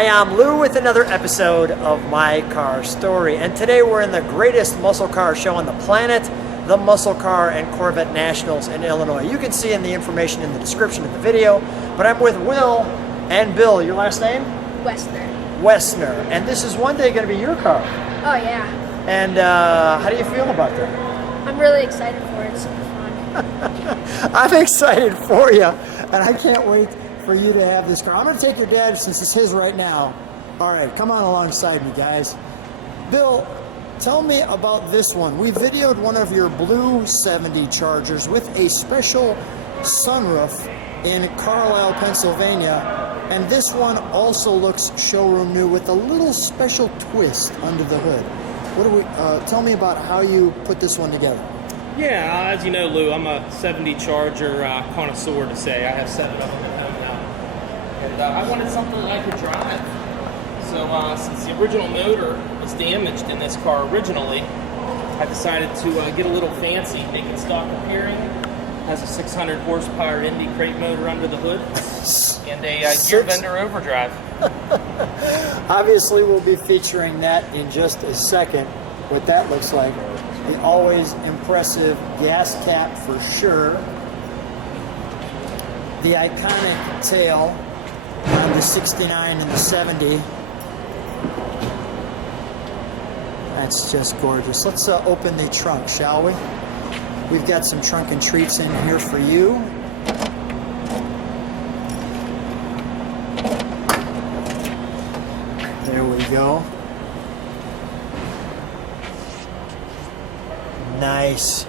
Hi, I'm Lou with another episode of My Car Story, and today we're in the greatest muscle car show on the planet, the Muscle Car and Corvette Nationals in Illinois. You can see in the information in the description of the video, but I'm with Will and Bill. Your last name? Woessner. Woessner. And this is one day going to be your car. Oh, yeah. And how do you feel about that? I'm really excited for it. It's super fun. I'm excited for you, and I can't wait for you to have this car. I'm going to take your dad since it's his right now. All right, come on alongside me, guys. Bill, tell me about this one. We videoed one of your blue 70 Chargers with a special sunroof in Carlisle, Pennsylvania, and this one also looks showroom new with a little special twist under the hood. What do we? Tell me about how you put this one together. Yeah, as you know, Lou, I'm a 70 Charger connoisseur to say. I have set it up at home now. And I wanted something that I could drive. So since the original motor was damaged in this car originally, I decided to get a little fancy, make it stock appearing. Has a 600 horsepower Indy crate motor under the hood and a gear vendor overdrive. Obviously, we'll be featuring that in just a second, what that looks like. The always impressive gas cap for sure. The iconic tail on the 69 and the 70. That's just gorgeous. Let's open the trunk, shall we? We've got some trunk and treats in here for you. There we go. Nice.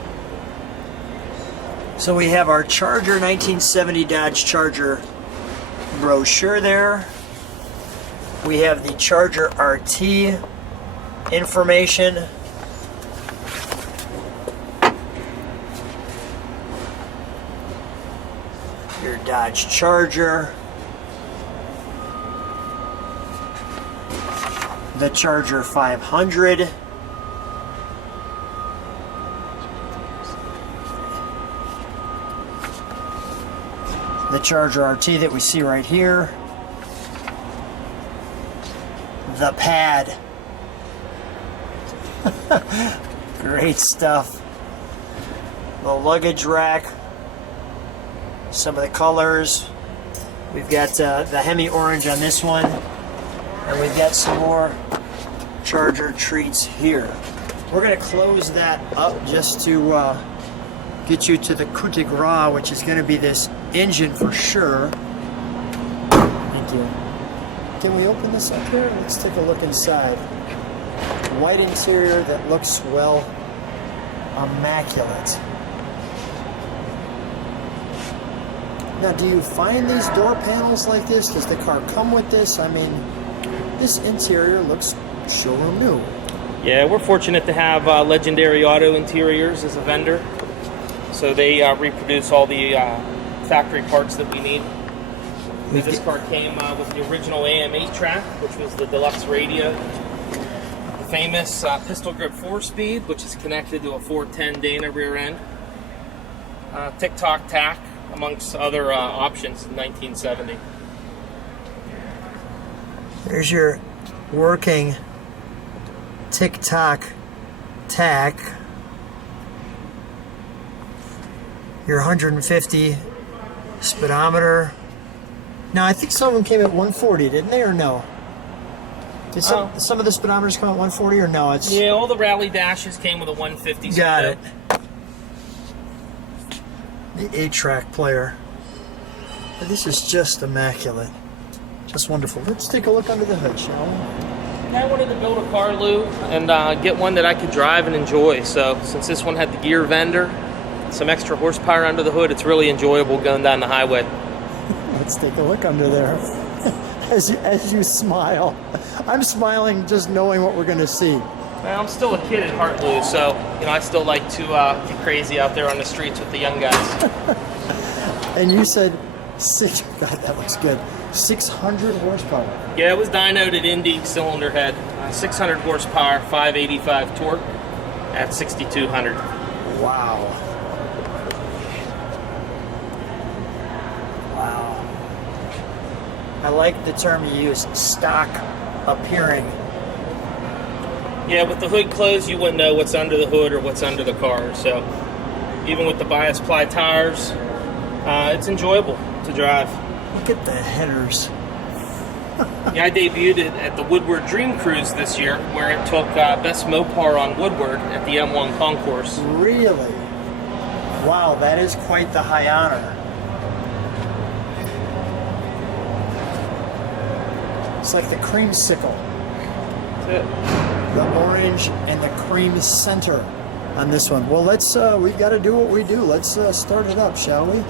So we have our Charger 1970 Dodge Charger brochure there. We have the Charger RT information. Your Dodge Charger. The Charger 500. The Charger RT that we see right here. The pad. Great stuff. The luggage rack. Some of the colors. We've got the Hemi Orange on this one. And we've got some more Charger treats here. We're going to close that up just to get you to the coup de grace, which is going to be this engine for sure. Thank you. Can we open this up here? Let's take a look inside. White interior that looks, well, immaculate. Now, do you find these door panels like this? Does the car come with this? I mean, this interior looks showroom new. Yeah, we're fortunate to have Legendary Auto Interiors as a vendor. So they reproduce all the factory parts that we need. This car came with the original AM 8-track, which was the deluxe radio. The famous pistol grip 4-speed, which is connected to a 410 Dana rear end. Tick-tock tack, amongst other options in 1970. There's your working tick-tock tack. Your 150 speedometer. Now, I think some of them came at 140, didn't they, or no? Did some of the speedometers come at 140, or no? It's yeah, all the rally dashes came with a 150. Got it. The 8-track player. This is just immaculate. Just wonderful. Let's take a look under the hood, shall we? I wanted to build a car, Lou, and get one that I could drive and enjoy. So since this one had the gear vendor, some extra horsepower under the hood, it's really enjoyable going down the highway. Let's take a look under there. As you smile. I'm smiling just knowing what we're going to see. Well, I'm still a kid at heart, Lou, so I still like to get crazy out there on the streets with the young guys. And you said God, that looks good. 600 horsepower. Yeah, it was dynoed at Indy cylinder head. 600 horsepower, 585 torque at 6,200. Wow. Wow. I like the term you use, stock appearing. Yeah, with the hood closed, you wouldn't know what's under the hood or what's under the car. So even with the bias ply tires, it's enjoyable to drive. Look at the headers. Yeah, I debuted it at the Woodward Dream Cruise this year, where it took Best Mopar on Woodward at the M1 Concourse. Really? Wow, that is quite the high honor. It's like the creamsicle. That's it. The orange and the cream center on this one. Well, let's, we got to do what we do. Let's start it up, shall we?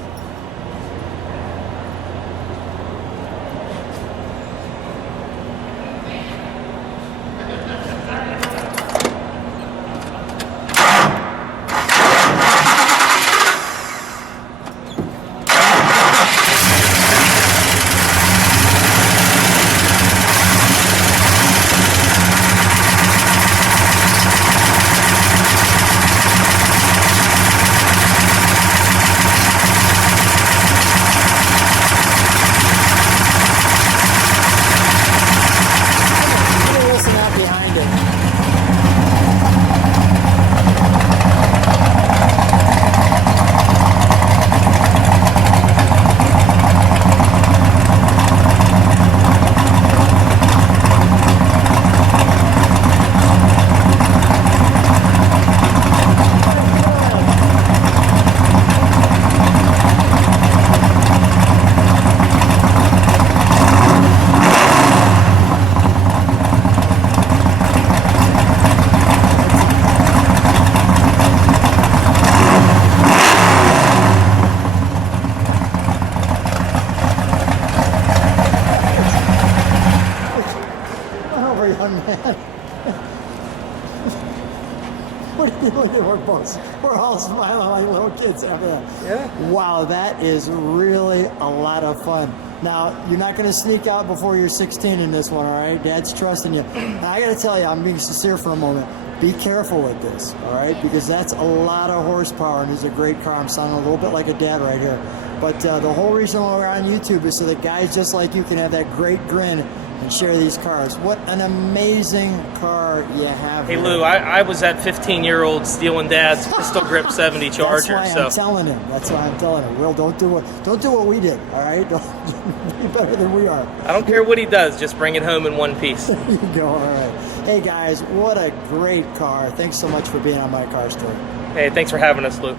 We're all smiling like little kids after that. Yeah. Wow, that is really a lot of fun. Now, you're not going to sneak out before you're 16 in this one, all right? Dad's trusting you. Now, I got to tell you, I'm being sincere for a moment. Be careful with this, all right? Because that's a lot of horsepower, and it's a great car. I'm sounding a little bit like a dad right here. But the whole reason why we're on YouTube is so that guys just like you can have that great grin and share these cars. What an amazing car you have. Hey here. Lou, I was that 15-year-old stealing Dad's pistol grip 70 Charger. That's why I'm telling him. That's why I'm telling him. Will, don't do what we did. All right, don't be better than we are. I don't care what he does, just bring it home in one piece. There you go. All right. Hey guys, what a great car! Thanks so much for being on my car story. Hey, thanks for having us, Lou.